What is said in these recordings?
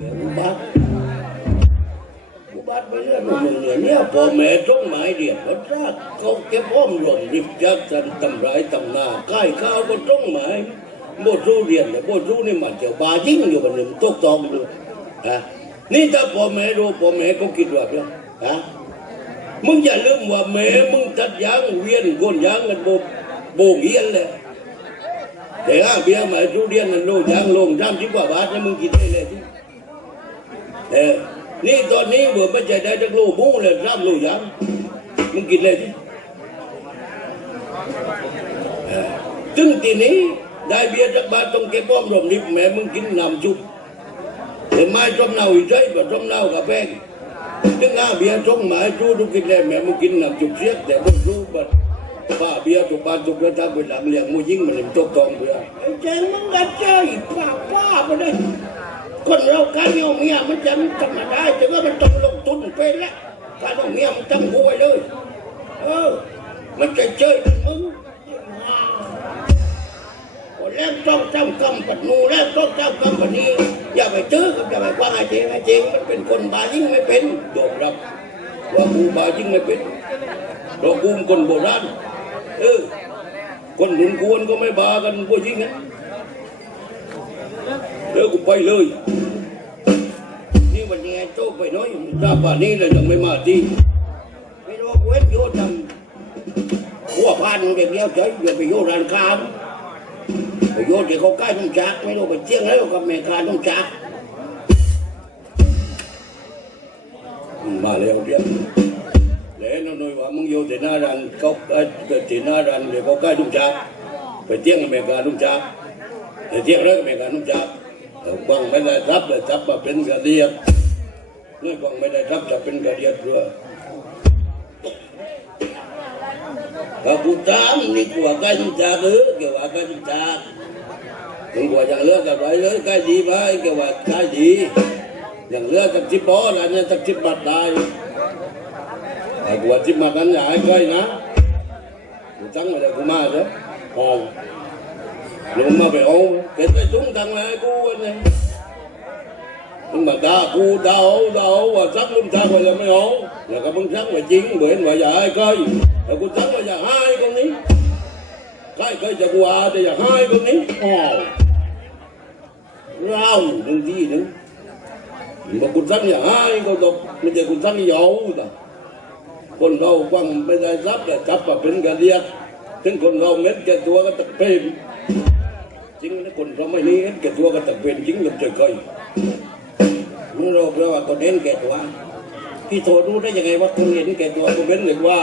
บาดบาดไปเรื่อยมึงเนี่ยพ่อแม่ต้องหมายเดียดวัดรักเขาเก็บอ้อมหลงริบจักจันตำร้ายตำหน้าใกล้ข้าวก็ต้องหมายโบสู้เรียนเลยโบสู้นี่มันเจ้าบายิ่งอยู่บนหนึ่งตกตองดูฮะนี่ถ้าพ่อแม่รู้พ่อแม่ก็คิดว่าเนาะฮะมึงอย่าลืมว่าแม่มึงตัดยางเวียนก้นยางกันโบเงียนเลยแต่เบี้ยหมายสู้เรียนมันโลยางลง30 กว่าบาทนะมึงกินได้เลยนี่ตอนนี้เบื่อไม่ใจได้จักโลมูเลย3 โลยังมึงกินเลยที่ถึงทีนี้ได้เบียร์จักบาทต้องเก็บป้อมรวมริบแม่มึงกินน้ำจุบแต่ไม้ต้มเน่าอีกใช่ป่ะต้มเน่ากับแป้งถึงเบียร์ต้มหมายจู้ทุกกินเลยแม่มึงกินน้ำจุบเสียแต่มึงรู้ป่ะป้าเบียร์ถูกบ้านถูกประทับไปหลังเลี้ยงมูยิ่งมันตกกองเบื่อใจมึงกันใจป้าไปเลยคนเราการเอาเมียมันจะทำมาได้แต่ว่ามันต้องลงทุนเป็นแล้วการเอาเมียมันต้องรวยเลยมันจะเจอมึงแล้วต้องจำคำปัดนูแล้วต้องจำคำปัดนี้อย่าไปเจอกับอย่าไปว่าไอ้เจงมันเป็นคนบายิ่งไม่เป็นยอมรับว่ากูบายิ่งไม่เป็นเรากูเป็นคนโบราณคนรุ่นกวนก็ไม่บากันพวกยิ่งนะเดี๋ยวกูไปเลยนี่วันนี้โตไปน้อยถ้าป่านนี้เรายังไม่มาดีไม่รู้เว้นโยทำหัวพานเด็กเดียวเฉยอย่าไปโยร้านค้าไปโยเด็กเขาใกล้ต้องจักไม่รู้ไปเที่ยงแล้วกับแม่ค้าต้องจักมาแล้วเดี๋ยวแล้วหน่อยว่ามึงโยแต่หน้าร้านเขาแต่หน้าร้านเด็กเขาใกล้ต้องจักไปเที่ยงกับแม่ค้าต้องจักไปเที่ยงแล้วกับแม่ค้าต้องจักบางไม่ได้รับเลยจับมาเป็นกระเดียดนี่บางไม่ได้รับจะเป็นกระเดียดด้วยถ้ากูตามนี่กูว่ากันจากหรือเกี่ยวกับกันจากถึงกว่าอย่างเลือกกับไรเลยใกล้ดีไหมเกี่ยวกับใกล้ดีอย่างเลือกกับจิบปออะไรเนี่ยกับจิบบัดได้แต่กูว่าจิบบัดนั้นอย่าให้ใกล้นะกูจังมาเลยกูมาเถอะพอลุงมาไปเอาเกิดไปจุ้งทางไหนกูวันนี้มึงมาด่ากูด่าว่าซักลุงทางว่าจะไม่เอาแล้วก็มึงซักว่าจริงเหมือนว่าอย่าให้ใกล้แต่กูซักว่าอย่าให้ตรงนี้ใกล้เคยจะกูอาแต่อย่าให้ตรงนี้เราหนึ่งทีหนึ่งบอกกูซักอย่าให้ก็ตกไม่ใช่กูซักยาวแต่คนเราฟังไม่ได้รับแต่จับมาเป็นกระเดียดถึงคนเราเม็ดแก่ตัวก็ตะเป็นจริงนะคนเราไม่นี้เม็ดแก่ตัวก็ตะเป็นจริงกับใจเคยมึงเราเพราะว่าคนเห็นแก่ตัวพี่โทรรู้ได้ยังไงว่าคนเห็นแก่ตัวคนเห็นเลยว่า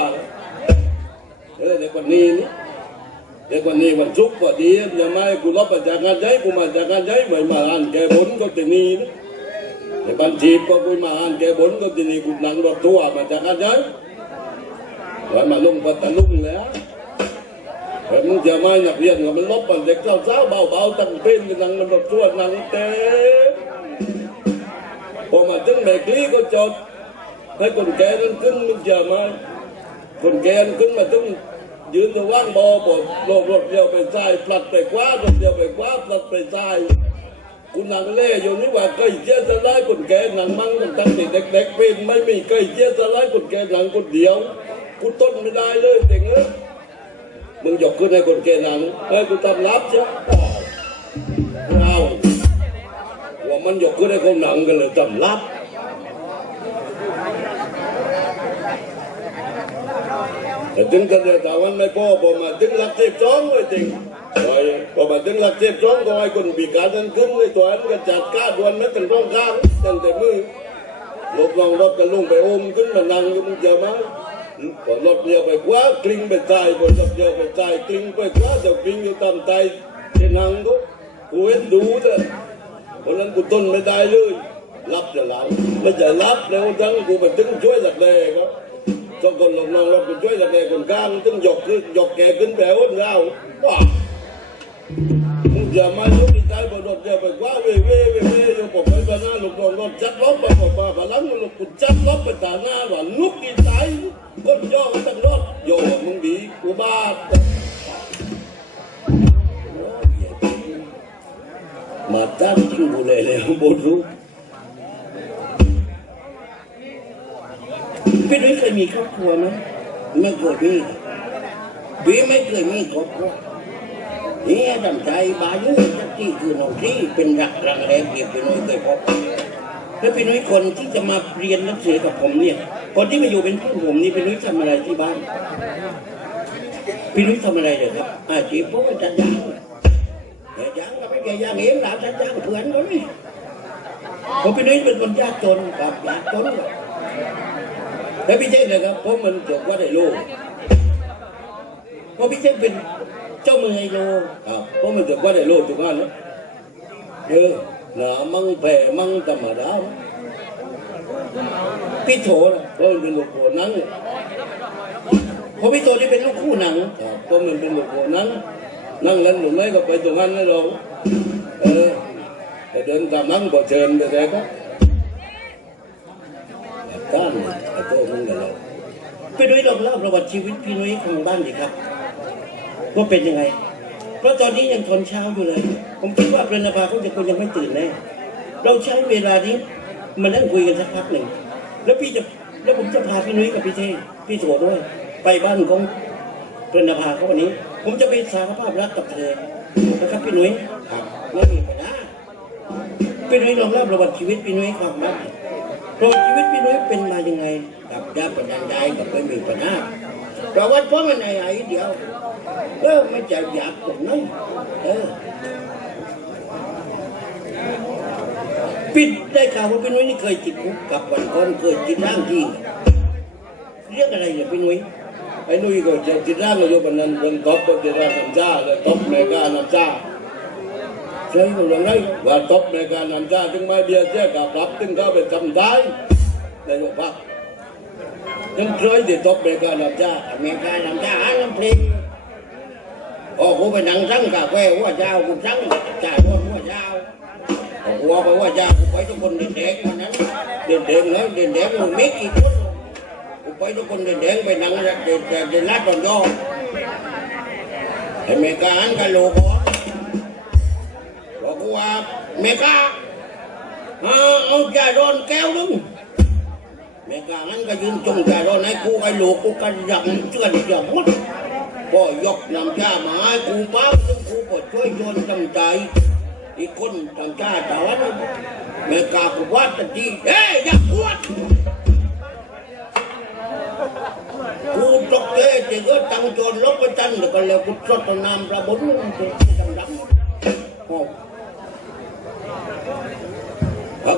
เด็กคนนี้นี่เด็กคนนี้วันชุกพอดีอย่าไม่กูรับมาจากงานใจกูมาจากงานใจไม่มาอ่านแกบนก็จะนี่นะแต่บัญชีก็กูมาอ่านแกบนก็จะนี่กูนั่งรถทัวร์มาจากงานใจแล้วมาลงปัตตาลุงแล้วแต่มึงจะไม่นักเรียนก็มันลบมันเด็กเจ้าเบาๆตั้งเป็นกันนั่งมันรถทัวร์นั่งเต้พอมาถึงแม่กลีก็จดให้คนแก่นั้นขึ้นมึงจะมาคนแก่ขึ้นมาถึงยืนจะว่างบอปวดรถเดียวไปซ้ายพลัดไปขวารถเดียวไปขวาพลัดไปซ้ายคุณนางเล่อยู่นี่ว่าเคยเจี๊ยสลายคนแก่นางมั่งตั้งแต่เด็กๆเป็นไม่มีเคยเจี๊ยสลายคนแก่นางคนเดียวกูต้นไม่ได้เลยเด็กเอ้ยมึงยกขึ้นให้คนแก่นางกูทำรับใช่เราว่ามันยกขึ้นให้คนนางกันเลยทำรับแต่ถึงกันเลยแต่วันไม่พอผมมาถึงหลัก12เลยจริงพอมาถึงหลัก12ก็ให้คนปีการนั้นขึ้นเลยตัวนั้นก็จัดการดวนไม่เป็นร่องข้างตั้งแต่มือลบลองรถกันลงไปอมขึ้นมานั่งอยู่มึงจะมาพอรถเดียวไปคว้ากลิ้งไปใจพอรถเดียวไปใจกลิ้งไปคว้าเดี๋ยวกลิ้งอยู่ตามใจจะนั่งก็กูเห็นดูเลยเพราะนั้นกูทนไม่ได้เลยรับจะหลังไม่จะรับแล้วทั้งกูไปถึงช่วยจากแดงครับต้องคนลงนองเรากูช่วยจากแดงคนกลางถึงยกแกขึ้นไปอ้นเราว้ามึงจะมาลุกใจพอรถเดียวไปคว้าเว่อยู่ผมไปบ้านหน้าลูกน้องรถจัดลบไปบอกว่าหลังลูกกูจัดลบไปตาหน้าหล่อนลุกกินใจก้นย่อตั้งรถโย่มึงดีกูบ้ามาตั้งจริงกูเลยบนรู้ พี่นุ้ยเคยมีครอบครัวไหมไม่เคยมีพี่ไม่เคยมีครอบครัวนี่ตั้งใจบายุที่คือน้องที่เป็นรักรังแรงเกี่ยวพี่นุ้ยเคยพบแล้วพี่นุ้ยคนที่จะมาเรียนหนังสือกับผมเนี่ยคนที่มาอยู่เป็นเพื่อนผมนี่พี่นุ้ยทำอะไรที่บ้านพี่นุ้ยทำอะไรเดี๋ยวครับอาชีพผมเป็นจัดยางแต่ยางก็ไม่แก่ยางเองหลานจัดยางเพื่อนเขานี่ผมพี่นุ้ยเป็นคนยากจนกับยากจนแล้วพี่เจ๊เลยครับผมมันจบว่าได้โลเพราะพี่เจ๊เป็นเจ้ามือไฮโลครับเพราะมันจบว่าได้โลถูกไหมนะหนามั่งแผ่มั่งธรรมดาพี่โถนะเพราะมันเป็นลูกโขนนังเพราะพี่โถนี่เป็นลูกคู่หนังครับเพราะมันเป็นลูกโขนนังนั่งเล่นหรือไม่ก็ไปตรงนั้นเลยเราแต่เดินตามนั่งบ่เชิญไปแต่ก็ก้านไอ้โต้มึงกันเลยพี่นุ้ยลองเล่าประวัติชีวิตพี่นุ้ยของบ้านดิครับว่าเป็นยังไงเพราะตอนนี้ยังตอนเช้าอยู่เลยผมคิดว่าเรนภาเขาจะคงยังไม่ตื่นแน่เราใช้เวลานี้มานั่งคุยกันสักพักหนึ่งแล้วผมจะพาพี่นุ้ยกับพี่เท่พี่โถด้วยไปบ้านของเรนภาเขาวันนี้ผมจะไปสารภาพรักกับเธอนะครับพี่นุ้ยครับไม่มีปัญหาพี่นุ้ยลองเล่าประวัติชีวิตพี่นุ้ยความบ้างประวัติชีวิตพี่นุ้ยเป็นมายังไงกับญาติปัญญาใดกับไม่มีปัญหาประวัติเพราะมันไอ้เดียวไม่ใจอยากตรงนั้นปิดได้ข่าวว่าพี่นุ้ยนี่เคยติดคุกกับวันก่อนเคยติดร่างที่เรียกอะไรเนี่ยพี่นุ้ยไอ้นุ้ยก็จะติดร่างเราอยู่บนนั้นบนท็อปก็ติดร่างน้ำจ้าเลยท็อปในการน้ำจ้าใช่ไหมอย่างไรว่าท็อปในการน้ำจ้าถึงไม่เบียดเสียกับรับถึงเขาไปทำได้ในโรงพักยังเคยติดท็อปในการน้ำจ้าอเมริกาน้ำจ้าน้ำเพลงกูไปนั่งสั่งกาแฟว่าเจ้ากูสั่งจ่ายรถว่าเจ้ากูไปว่าเจ้ากูไปทุกคนเด็กๆมันนั้นเด็กๆเลยเด็กๆมันไม่กี่คนกูไปทุกคนเด็กๆไปนั่งเด็กๆลาดตอนย่ออเมริกาอันกันโลกบอกกูว่าอเมริกาเอาจ่ายรถแก้วนึงอเมริกาอันก็ยืนจงจ่ายรถให้กูไอ้โลกกูกันยังเชื่อเชื่อหมดก็ยกน้ำชามาให้กูป้าซึ่งกูก็ช่วยโยนน้ำใจอีกคนน้ำชาแต่ว่าเมกากูวัดตะกี้อย่าปวดกูตกเจ๊จะก็ตั้งโจรลบไปจันแล้วก็แล้วกูสดน้ำประบุนดำ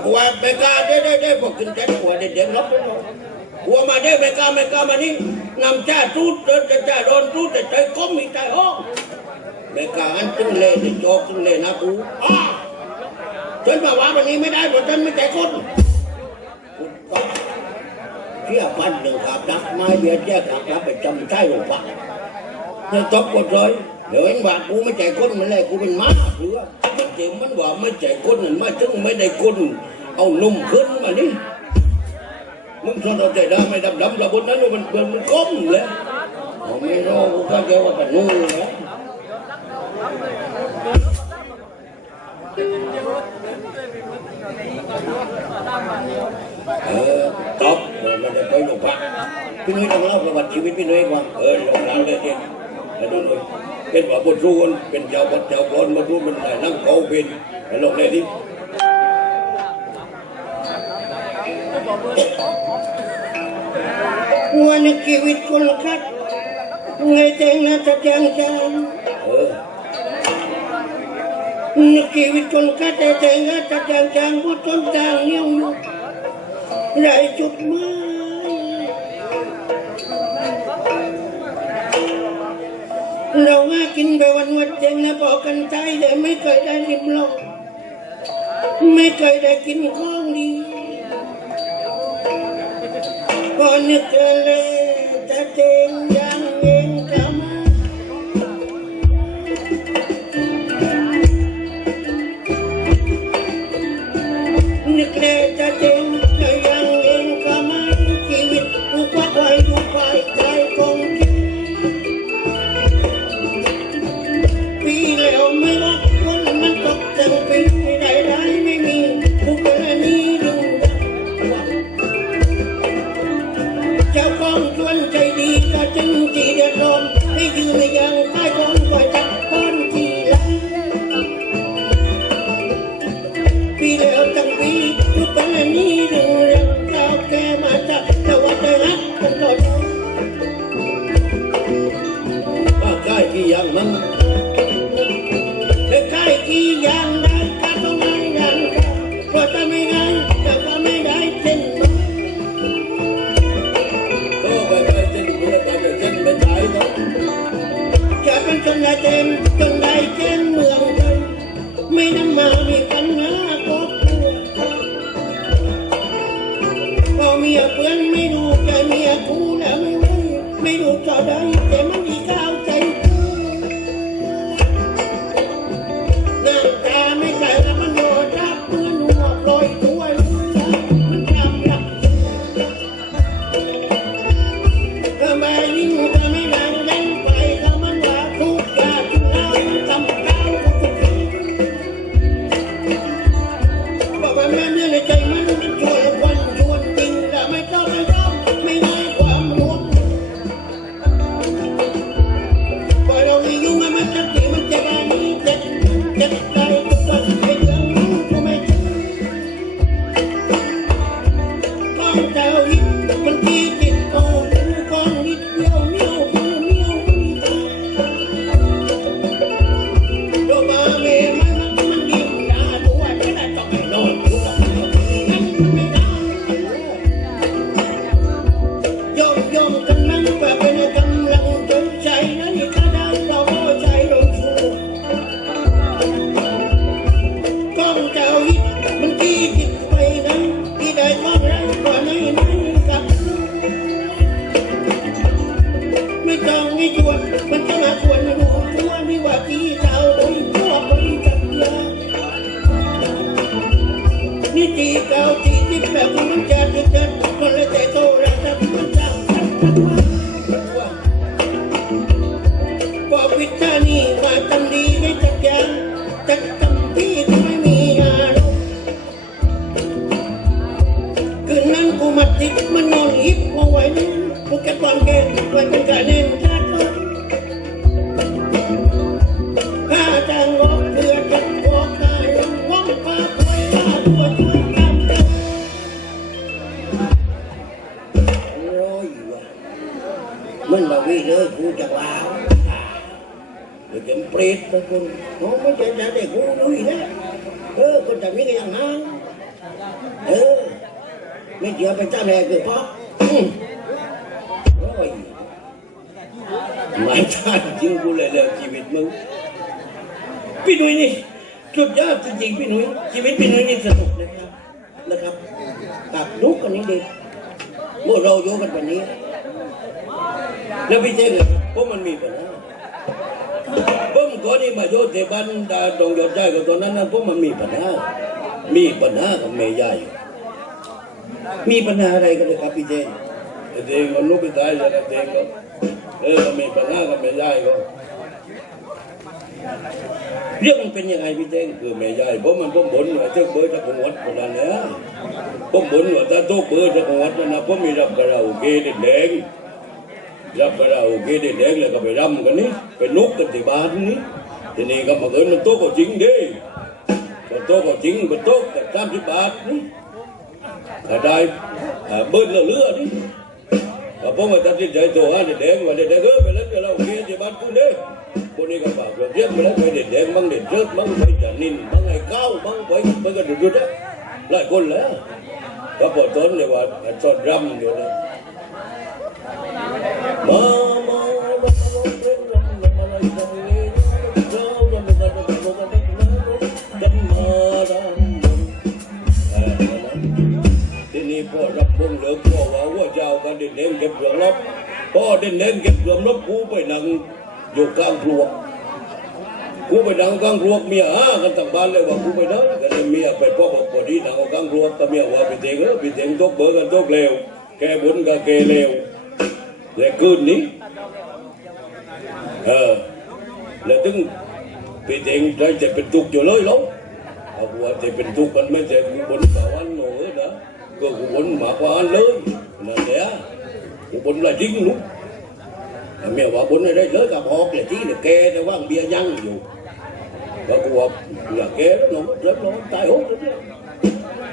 กูว่าเมกาได้พวกกินแก่หัวเด็กๆลบไปเลยหัวมาได้เมกามานี่นำจ้าทูดจ้าโดนทูดแต่ใจก้มมีใจห้องเมกาอันตึงเล่ติดโจกตึงเล่นะกูฉันมาว่าวันนี้ไม่ได้เพราะฉันไม่ใจคนเที่ยพันหนึ่งขับรักไม้เบียดแยกขับรับไปจำใช่หรือเปล่าเนี่ยตบกดเลยเดี๋ยวเอ็งว่ากูไม่ใจคนมันเลยกูเป็นม้าหรือว่ามันเจ็บมันว่าไม่ใจคนนั่นไม่ถึงไม่ได้คนเอานุ่มขึ้นมานี่มึงสนใจได้ไม่ดำระบนนั้นมันก้มเลยไม่รอกูก็เจอว่าเป็นนู่นเลยตบมันจะไปหลงพักพี่นุ้ยต้องเล่าประวัติชีวิตพี่นุ้ยว่าหลงทางเลยเองแล้วดูเลยเป็นว่าบทรู้เป็นเจ้าบทเจ้าบอลบทรู้มันได้นั่งเขาเป็นหลงเลยดิวันนี้ชีวิตคนละคัดไงเต็งนะจะแจ้งใจนี่ชีวิตคนละคัดเต็งนะจะแจ้งใจบุตรต้นจางเลี้ยงอยู่ไรจุดไม้เราหากินไปวันเต็งนะบอกกันใจแต่ไม่เคยได้ริมลองไม่เคยได้กินของดีพอนึกเลยจะเต็งยังเงินกำมานึกเลยจะเต็งยังเงินกำมาชีวิตกูควักไว้ดูไปใจคงปีแล้วไม่ว่าคนมันตกจังปีได้ไม่มีผู้กรณีดู มียเพื่อนไม่รู้ใจเมียกูแล้วไม่รู้จะได้แต่มันอีก้าวใจน้ำตาไม่ไหลแล้วมันโดดรับเพื่อนหัวลอยตัวมันจำรักทำไมยิ่งจะไม่ดังดังไปแล้วมันว่าทุกอย่างที่เราทำเราบอกว่าแม่เนี่ยในใจมันช่วยวันชวนจริงแต่ไม่ต้องไม่ยอมไม่ได้ความรู้พอเราไม่ยุ่งมันจะตีมันจะบ้านี้เจ็บใจทุกวันไม่เรื่องรู้ก็ไม่ถึงต้องเจ้าหินมันที่จิตโตก้อนนิดเดียวเมียวโดมาเมมันยิ้มด่าด้วยไม่ได้ต้องให้นอนไม่ได้ยอมกันนั้นแบบเป็นกำลังจนใจนั้นก็ได้เราก็ใจลงชูก้องเจ้าหินมันที่จิตไปนั้นที่ได้ความรักกว่าไม่กับไม่ต้องไม่ชวนมันจะมาชวนไม่รู้ตัวไม่ว่าที่เจ้าโดยพวกบริจักยานี่ตีเก่าตีที่แบบมันจะมันเลยแต่โตแล้วแต่มันจำว่าพิจานี่ว่าทำดีได้จักอย่างจักทำที่ไม่มีอารมณ์คืนนั้นกูมาติดมันนอนฮิปเอาไว้นั่นกูแค่ตอนแกไว้เป็นการเล่นชาติข้าจางรบเพื่อจับบอกตายลงว่องปาป่วยตาตัวช่วยกำจับโอ้ยว่ะมันมาวิ่งเลยกูจะว้าวเดี๋ยวเก็บเปรตนะคุณน้องไม่เจอแต่กูลุยนะคนจะมีกันอย่างนั้นไม่เกี่ยวไปจ้าแม่คือพ่อโอ้ยไม่ทันจริงกูเลยเลยชีวิตมึงพี่หนุ่ยนี่สุดยอดจริงๆพี่หนุ่ยชีวิตพี่หนุ่ยนี่สนุกนะครับกับลูกคนนี้เด็กพวกเราอยู่กันวันนี้แล้วพี่เจ้เนี่ยพวกมันมีปัญหาผมก่อนนี้มาโยนเทบันดาดงยอดใจกับตอนนั้นนะพวกมันมีปัญหากับแม่ยายมีปัญหาอะไรกันเลยครับพี่เจ้เด็กมันลุกไปตายแล้วเด็กก็มันมีปัญหากับแม่ยายก็เรื่องมันเป็นยังไงพี่เจ้คือแม่ยายผมบ่นว่าเจ้าเบอร์จะของวัดคนนั้นเนี่ยผมบ่นว่าถ้าโต๊ะเบอร์จะของวัดนั้นนะผมมีรับคาราโอเกะเด็กรับคาราโอเกะเด็กเลยก็ไปรำกันนี่ไปนุกกันที่บ้านนี่ทีนี้ก็มาเกิดมันโต๊ะก็จริงดิโต๊ะก็จริงเป็นโต๊ะแต่30 บาทนี่ถ้าได้เบิ้ลเลือดนี่ผมมาตัดสินใจโทรหาเด็กว่าเด็กไปเล่นคาราโอเกะที่บ้านคุณเด้คนนี้ก็ฝากเรียกไปแล้วไปเด็กบ้างเด็กเจิดบ้างไปจันนินบ้างไอ้ก้าวบ้างไปมันก็ดุดๆหลายคนแล้วก็ปวดต้นเลยว่าสอนรำอยู่นะมาทีนี้พ่อรับพงเหลือพ่อว่าเจ้ากันเด่นเก็บเหลืองลบพ่อเด่นเก็บเหลืองลบกูไปนั่งอยู่กลางครัวกูไปนั่งกลางครัวเมียกันทั้งบ้านเลยว่ากูไปนั่งกันเมียไปพ่อบอกพอดีนั่งกลางครัวแต่เมียว่าไปเถียงตกเบอร์กันตกเลวแกบุญกับแกเลวแต่คืนนี้แล้วถึงไปเถียงใจจะเป็นทุกข์อยู่เลยแล้วเอาว่าจะเป็นทุกข์กันไม่ใช่กูบุญสาวันหนูนะก็กูบุญมากกว่าเลยนั่นแหละกูบุญlàจริงลูกเมียว่าบุญได้เลยกับออกเลยที่เนี่ยแกแต่ว่าเบียยังอยู่ก็กูว่าอย่าแกแล้วnó rất nóตายhốt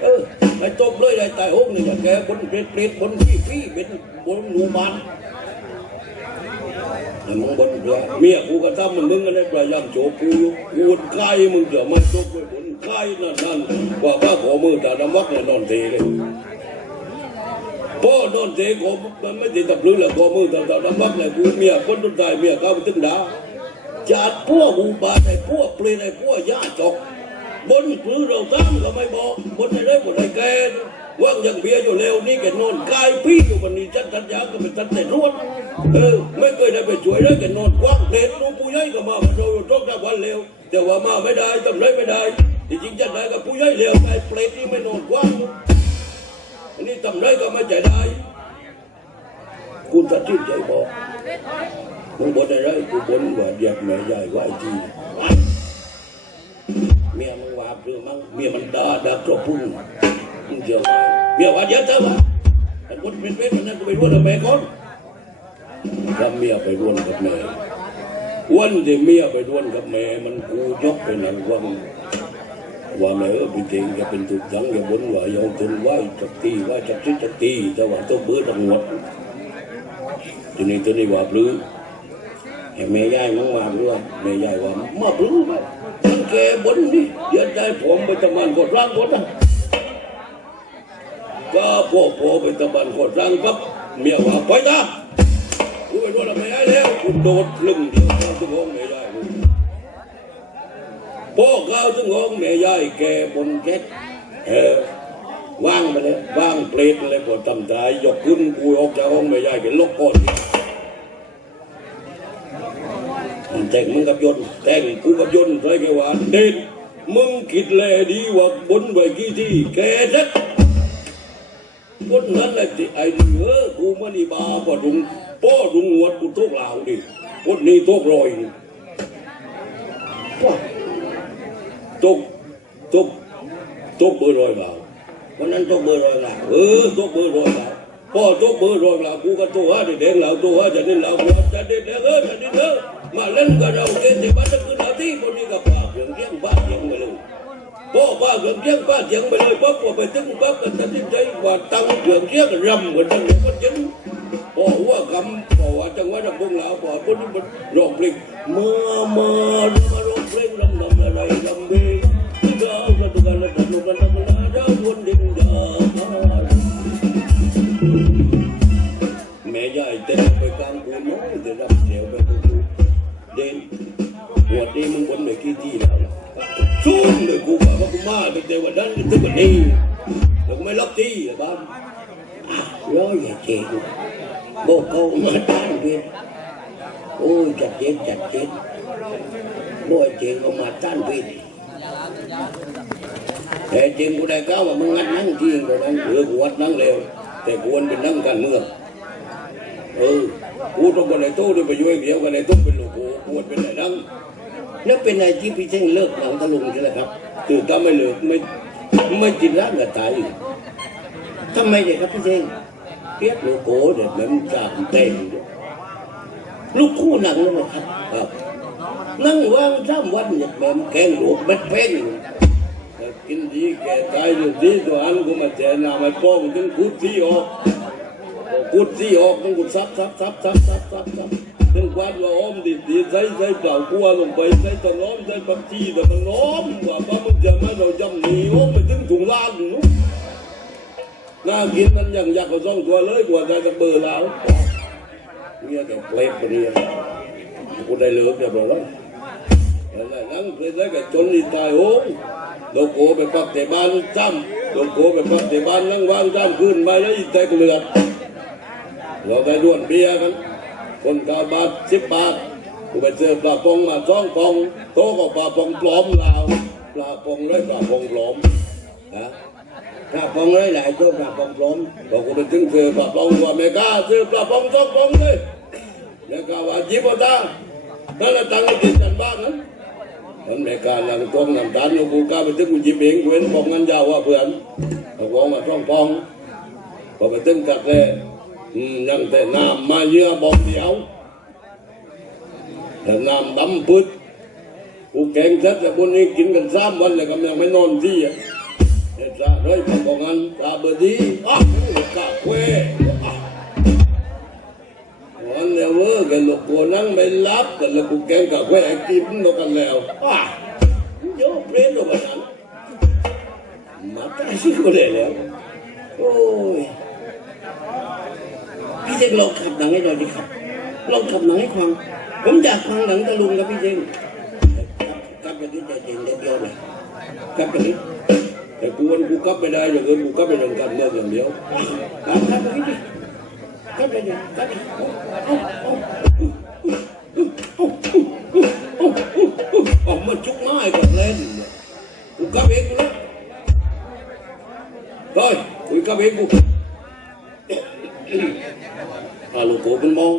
đấyไอ้จบเลยไอ้ตายhốtนี่อย่าแกบุญเปรตบุญพี่เป็นบุญงูมันมึงบุญเมียกูก็ทำมึงอะไรพยายามโจกกูบุญใกล้มึงเดี๋ยวมันจบเลยบุญใกล้นั่นกว่าข้าขอมือแต่น้ำวักเนี่ยนอนเทเลยพ่อนอนเทขอมันไม่ได้ตับลื้อเลยขอมือแต่น้ำวักเนี่ยกูเมียคนต้นใจเมียเขาไปตึงด่าจัดพวกอุบาทไอ้พวกเปลี่ยนไอ้พวกย่าจกบนปลื้อเราตั้งก็ไม่บอกบนไอ้ได้บนไอ้แก ว่างยังเบียร์อยู่เร็วนี่แกนอนกายพี่อยู่วันนี้จัดทัดยาก็เป็นทัดแต่นวดไม่เคยได้ไปช่วยเลยแกนอนกว้างเด็ดลูกผู้ใหญ่ก็มาเราอยู่ตรงกับวันเร็วแต่ว่ามาไม่ได้ทำไรไม่ได้จริงๆจัดได้กับผู้ใหญ่เร็วไอ้เปรตนี่ไม่นอนกว้างอันนี้ทำไรก็ไม่ใจได้คุณตัดสินใจบอกมึงบนอะไรกูบนว่าเดียกแม่ใหญ่ว่าไอ้ทีเมียมึงว่าหรือมั้งเมียมันด่ากระพุ่งมึงเดี๋ยวเมียว่าเดี๋ยวเธอวะแต่คนเป็นมันนั่นก็ไปร่วมกับแม่ก่อนถ้าเมียไปร่วมกับแม่วันที่เมียไปร่วมกับแม่มันกูยกไปนั่งว่าแม่เป็นเก่งจะเป็นถูกยังอย่าบนว่าอย่าจนไหวจักตีว่าจักซิจักตีแต่ว่าต้องเบื่อต้องหมดทีนี้ตัวนี้ว่าปลื้มแม่ยายมึงว่าปลื้มแม่ยายว่ามาปลื้มมันแกบนนี่เดี๋ยวใจผมไปตะมันกดร่างกดนะก็พอไปตะมันกดร่างปั๊บเมียว่าไปตากูไปดูแลแม่ยายแล้วกูโดดลึงเดียวเข้าถึงห้องแม่ยายพ่อเข้าถึงห้องแม่ยายแกบนแก๊สว่างไปเลยว่างเปรตเลยพอทำใจยกขึ้นกูออกจากห้องแม่ยายแกลกก้อนแต่งมึงกับยนต์แต่งกูกับยนต์ใครแกว่าเด่นมึงคิดแลดีว่าบนไว้กี่ที่แกสักคนนั้นแหละที่ไอ้เนื้อกูมันนี่บาปดุงป้อดุงหวดกูโตกเหล่าดิคนนี้โตกรอยนี่ว้าโตกเบอร์รอยเหล่าวันนั้นโตกเบอร์รอยเหล่าโตกเบอร์รอยเหล่าพ่อโตกเบอร์รอยเหล่ากูก็โตหาเด็กเหล่าโตหาจะนี่เหล่าจะเด็กจะนี่มาเล่นกับเราเกณฑ์ที่บ้านคือเราที่คนนี้กับป้าเรื่องเลี้ยงบ้านเลี้ยงไปเลยพ่อป้าเรื่องเลี้ยงบ้านเลี้ยงไปเลยปั๊บพอไปถึงปั๊บก็ตัดสินใจว่าตั้งเรื่องเลี้ยงรำเหมือนตั้งคนจริงพ่อว่าคำพ่อว่าจังหวัดลำพูนเราพ่อคนนี้มันร้องเพลงมาร้องเพลงรำอะไรรำเบงที่เราจะดูกันแล้วจะดูกันทำอะไรเราวนดินดาแม่ยายเต้นไปกลางกูน้อยแต่รำเสียวไปเด่นหัวนี้มึงบนไม่กี่ที่แล้วสู้เลยกูว่ากูมาเป็นเด็กวันนั้นถึงวันนี้แล้วไม่รับที่บ้านร้อยอย่าเจ๊กโบกเขามาต้านเพชรโอ้ยจัดเจ๊โบยเจ๊เขามาต้านเพชรแต่เจ๊กูได้ก้าวว่ามึงงัดนั่งที่ตรงนั้นกูวัดนั่งเร็วแต่ควรเป็นนั่งการเมืองกูต้องกันในตู้ด้วยไปยุ่งเดียวกันในตู้เป็นลูกกูปวดเป็นไหนนั่งแล้วเป็นไงที่พี่เท่งเลิกหนังตะลุงใช่ไหมครับคือถ้าไม่เลิกไม่จินร่างกับตายทำไมเด็กครับพี่เท่งเปียกลูกโก้เด็กเหมือนจ่าเต็มลูกคู่หนังเลยครับนั่งว่าง3 วันอย่างแบบแกงหลวกเบ็ดเพ่งกินดีแก่ตายอยู่ดีตัวอันกูมาเจอหน้าไม่ป้องถึงกุดที่ออกต้องกุดซับถึงควันว่าอ้อมดีใส่เปล่ากัวลงไปใส่ตะล้อมใส่ปักจีแต่มันล้อมว่าป้ามึงจะมาเราจำหนีอ้อมไปถึงถุงล้านนู้น่ากินนั่นอย่างอยากเอา2 ตัวเลยกว่าจะเบอร์แล้วเนี่ยแกเปลกไปเนี่ยกูได้เลิกเรียบร้อยแล้วนั่งเพื่อได้แกจนอีตายโอ้โลโก้ไปปักแต่บ้านจ้ำโลโก้ไปปักแต่บ้านนั่งวางจ้ำขึ้นมาแล้วอีแต่กูเลือดเราได้ด้วนเบียร์กันคนกาบาท10 บาทกูไปเจอปลาปองมา2 ปองโตก็ปลาปองปลอมลาวปลาปองเลยปลาปองปลอมนะปลาปองเลยหลายตัวปลาปองปลอมบอกกูไปถึงเจอปลาปองว่าเมกาเจอปลาปอง2 ปองเลยเมกาว่าจิบตานั่นแหละตังค์ที่จันบ้านนั้นมันเมกาหลังตรงน้ำตาลกูกล้าไปถึงกูจิบเองกูเห็นปองเงินยาวว่าเพื่อนบอกมา2 ปองพอไปถึงกัดเลยยังแต่น้ำมาเยอะบอกเดียวแต่น้ำดำปึ๊ดกูแกงชัดแต่คนนี้กินกัน3 วันเลยก็ยังไม่นอนที่อ่ะเด็ดจ้าเลยพอบอกงั้นตาเบอร์ดีกะเว้วันเดียวเว้ยกันลูกกูนั่งไม่รับกันแล้วกูแกงกะเว้กินนกันแล้วโยกเปรี้ยวแบบนั้นมาตายสิกูเลยแล้วโอ้ยพี่เจงลองขับหนังให้หน่อยดิครับลองขับหนังให้ฟังผมอยากฟังหนังตะลุงกับพี่เจงกับอย่างนี้ใจเย็นเดียวเลยกับอย่างนี้ แต่กูวันกูกลับไม่ได้อย่างเงินกูกลับไปเรื่องการเมืองอย่างเดียว ครับไปดิครับไปดิครับออกมาชุกไม้กับเล่นกูกลับเองกูแล้วเฮ้ยกูกลับเองกูอาลูกโกเป็นมอง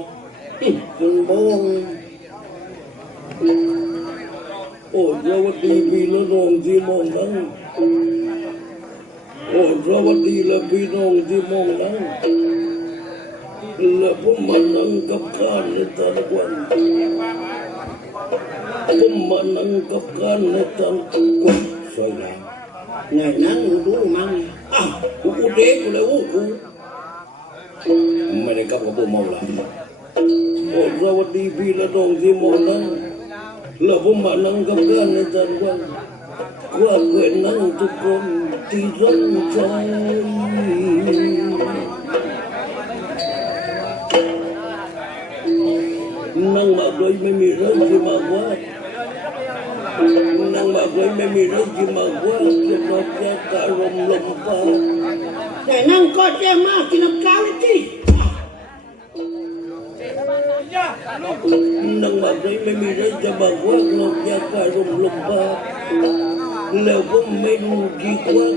โอ้สวัสดีพี่และน้องที่มองนั้นโอ้สวัสดีและพี่น้องที่มองนั้นและผมมานั่งกับการในแต่ละวันผมมานั่งกับการในแต่ละวันสวยงามไงนั่งดูมันอ้าวกูเด็กกูเลยกูไม่ได้กับผมมองหลังโอ้สวัสดีพี่และน้องที่มองนั้นและผมมานั่งกับการในแต่ละวันว่าเพื่อนนั่งทุกคนที่รักใจนั่งมาเลยไม่มีเรื่องที่มากว่านั่งมาเลยไม่มีเรื่องที่มากว่าจะนอกจากการลมปาแต่นั่งก็แย่มากกินน้ำข้าวที่นั่งมาเลยไม่มีเรื่องจะมากว่านอกจากการลมปาแล้วผมไม่รู้กี่ว่า